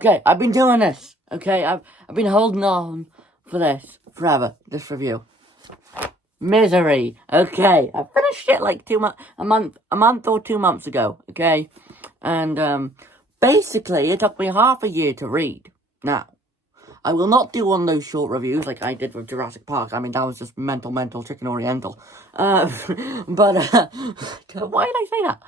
Okay, I've been doing this. Okay, I've been holding on for this forever. This review. Misery. Okay, I finished it like a month or 2 months ago. Okay, and basically it took me half a year to read. Now, I will not do one of those short reviews like I did with Jurassic Park. I mean, that was just mental, chicken oriental. But why did I say that?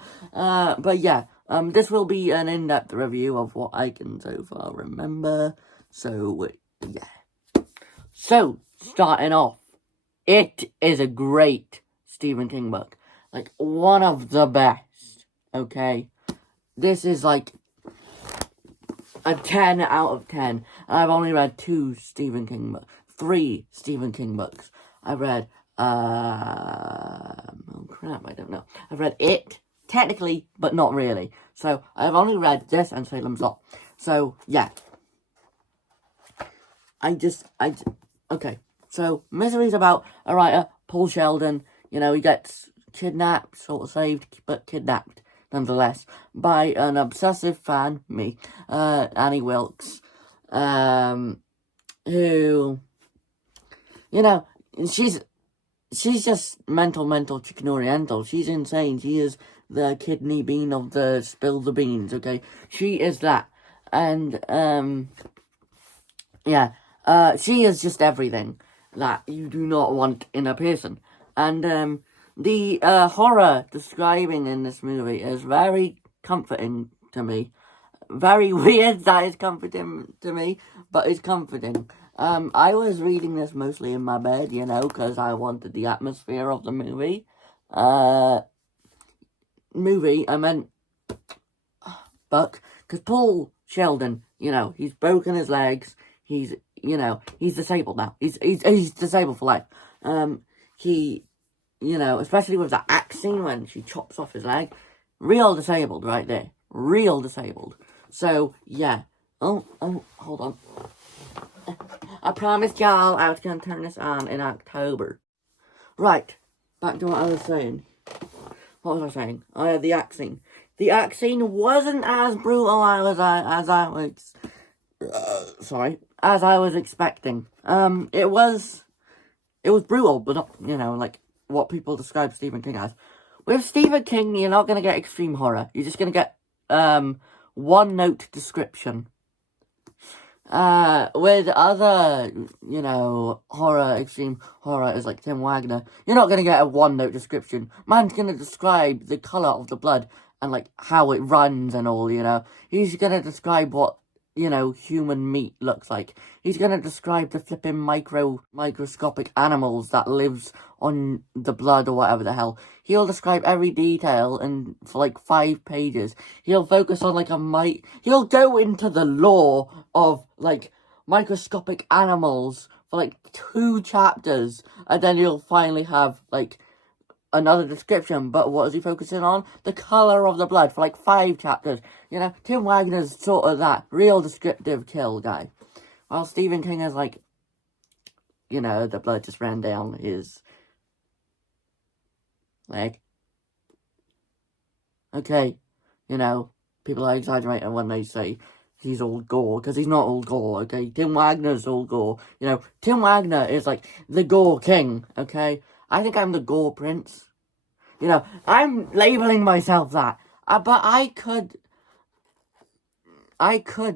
But yeah, this will be an in-depth review of what I can so far remember. So, yeah. So, starting off, it is a great Stephen King book. Like, one of the best, okay? This is like a 10 out of 10. And I've only read 3 Stephen King books. I've read, oh crap, I don't know. I've read It, technically, but not really. So, I've only read this and Salem's Lot. So, yeah. Okay. So, Misery's about a writer, Paul Sheldon. You know, he gets kidnapped, sort of saved, but kidnapped, nonetheless, by an obsessive fan, me, Annie Wilkes, who, you know, she's just mental, chicken oriental. She's insane. She is the kidney bean of the spill the beans, okay? She is that. And, yeah, she is just everything that you do not want in a person. And, the horror describing in this movie is very comforting to me. Very weird that it's comforting to me, but it's comforting. I was reading this mostly in my bed, you know, because I wanted the atmosphere of the movie. I meant book, because Paul Sheldon, you know, he's broken his legs, he's disabled now. He's disabled for life. You know, especially with that axe scene when she chops off his leg. Real disabled right there. Real disabled. So, yeah. Oh, hold on. I promised y'all I was going to turn this on in October. Right. Back to what I was saying. What was I saying? Oh, yeah, the axe scene. The axe scene wasn't as brutal as I was expecting. It was brutal, but not, you know, like what people describe Stephen King as. With Stephen King, you're not going to get extreme horror. You're just going to get, one-note description. With other, you know, extreme horror is like Tim Wagner, you're not going to get a one-note description. Man's going to describe the colour of the blood and, like, how it runs and all, you know. He's going to describe what, you know, human meat looks like. He's going to describe the flipping microscopic animals that lives on the blood or whatever the hell. He'll describe every detail and for like 5 pages. He'll focus on like he'll go into the lore of like microscopic animals for like 2 chapters, and then he'll finally have like another description. But what is he focusing on? The colour of the blood for like 5 chapters. You know, Tim Wagner's sort of that real descriptive kill guy. While Stephen King is like, you know, the blood just ran down his leg. Okay, you know, people are exaggerating when they say he's all gore, because he's not all gore, okay? Tim Wagner's all gore. You know, Tim Wagner is like the gore king, okay? I think I'm the gore prince. You know, I'm labeling myself that. But I could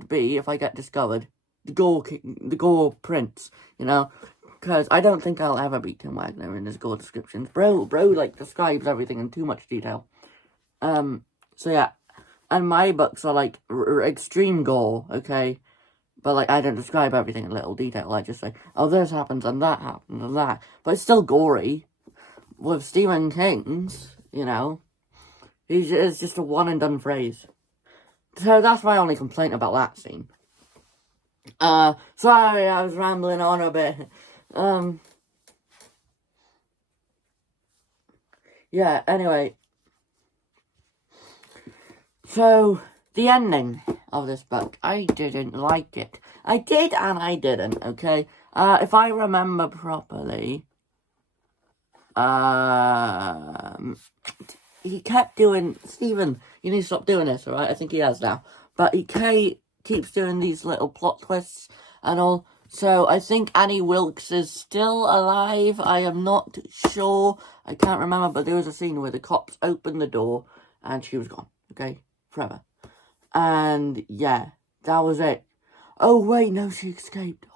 be, if I get discovered, the gore king, the gore prince, you know? Because I don't think I'll ever beat Tim Wagner in his gore descriptions. Bro, like, describes everything in too much detail. So yeah. And my books are, like, extreme gore, okay? But, like, I don't describe everything in little detail. I just say, oh, this happens, and that happens, and that. But it's still gory. With Stephen King's, you know, it's just a one-and-done phrase. So that's my only complaint about that scene. Sorry, I was rambling on a bit. Yeah, anyway. So, the ending of this book, I didn't like it. I did and I didn't, okay? If I remember properly, he kept doing, Stephen, you need to stop doing this, alright? I think he has now. But he keeps doing these little plot twists and all. So I think Annie Wilkes is still alive. I am not sure. I can't remember, but there was a scene where the cops opened the door and she was gone. Okay? Forever. And yeah, that was it. Oh wait, no, she escaped.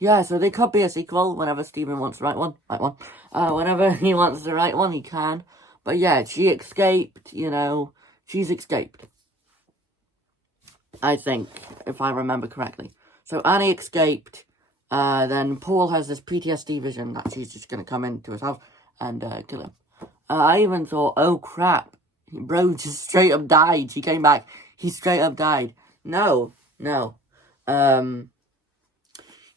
Yeah, so there could be a sequel whenever Stephen wants to write one. Whenever he wants to write one, he can. But yeah, she escaped, you know. She's escaped. I think, if I remember correctly. So Annie escaped. Then Paul has this PTSD vision that she's just going to come into his house and kill him. I even thought, oh crap, bro just straight up died. She came back. He straight up died. No.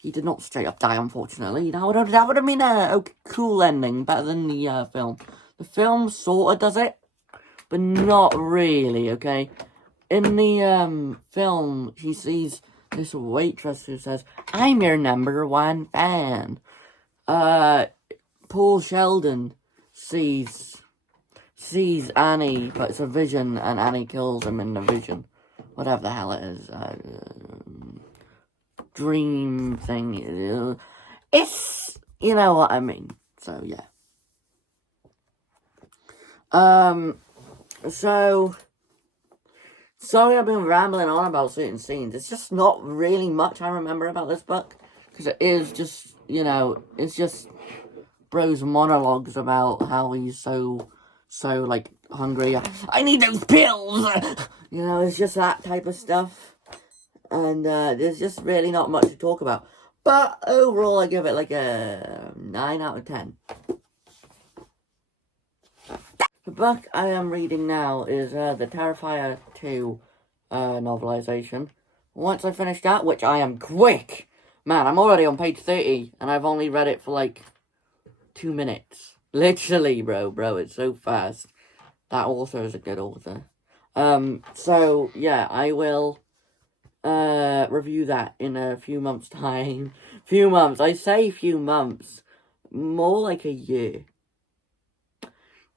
He did not straight up die, unfortunately. That would have been a cool ending, better than the film. The film sort of does it, but not really, okay? In the film, he sees this waitress who says, "I'm your #1 fan." Paul Sheldon sees Annie, but it's a vision, and Annie kills him in the vision. Whatever the hell it is. Dream thing. It's, you know what I mean. So, yeah. So, sorry I've been rambling on about certain scenes. It's just not really much I remember about this book. Because it is just, you know, it's just bro's monologues about how he's so, like, hungry. I need those pills! You know, it's just that type of stuff. And there's just really not much to talk about. But overall, I give it like a 9 out of 10. The book I am reading now is the Terrifier 2 novelization. Once I finish that, which I am quick, man, I'm already on page 30, and I've only read it for like 2 minutes. Literally, bro, it's so fast. That author is a good author. So, yeah, I will review that in a few months' time. Few months, I say few months. More like a year.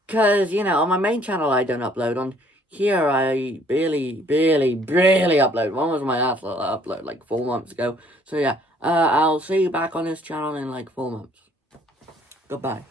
Because, you know, on my main channel I don't upload. On here I barely upload. When was my last upload? Like 4 months ago. So yeah, I'll see you back on this channel in like 4 months. Goodbye.